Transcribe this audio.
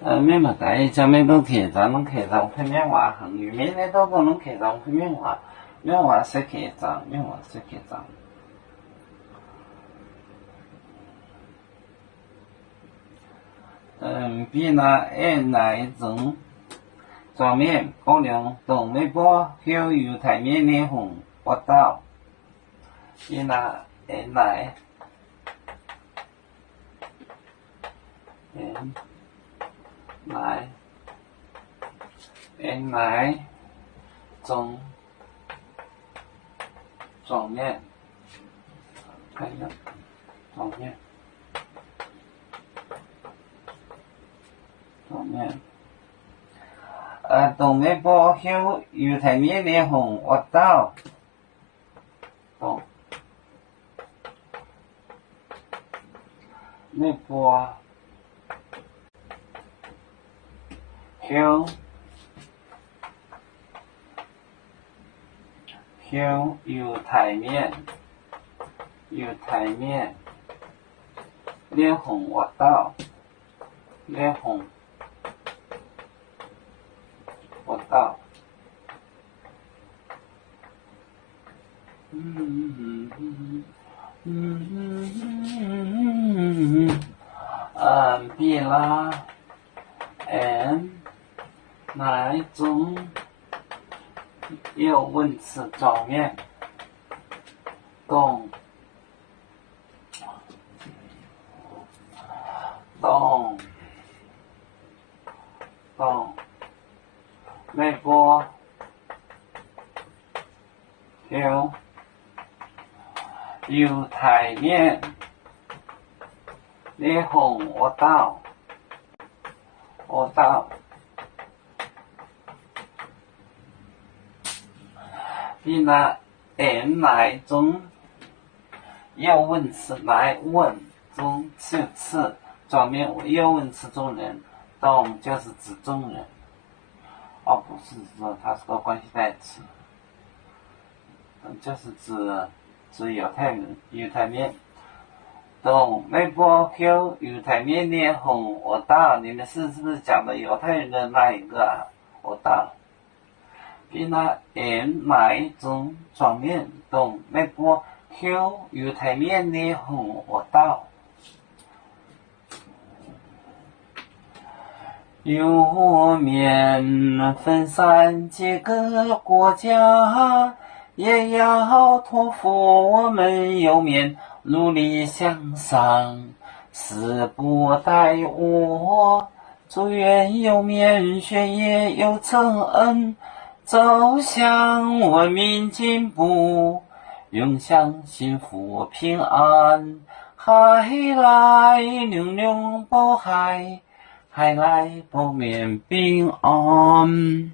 每么在讲每个客栈，拢客栈分面话横，每年都可能客栈分面话说客栈，面话说客栈。比那奶中状面高粱东北波后油台面脸红我到，比那奶奶中状面，看一下状面。东北波后油台面脸红我到，东北波后油台面脸红我到，脸红我到。比拉奶中有文词状面东美国有台面脸红我到比那奶中有文词来问中次转面有文词中人，东就是指中人，不是指它是个关系代词，就是指犹太人犹太面。东美波后犹太面脸红我到，你们是不是讲的犹太人的那一个啊？我到比那奶中状面东美波后犹太面脸红我到。油面分散几个国家，也要托付我们油面努力向上，誓不怠我，祝愿油面学业有成恩，走向文明进步，永享幸福平安。海来玲珑宝海，海来保面平安。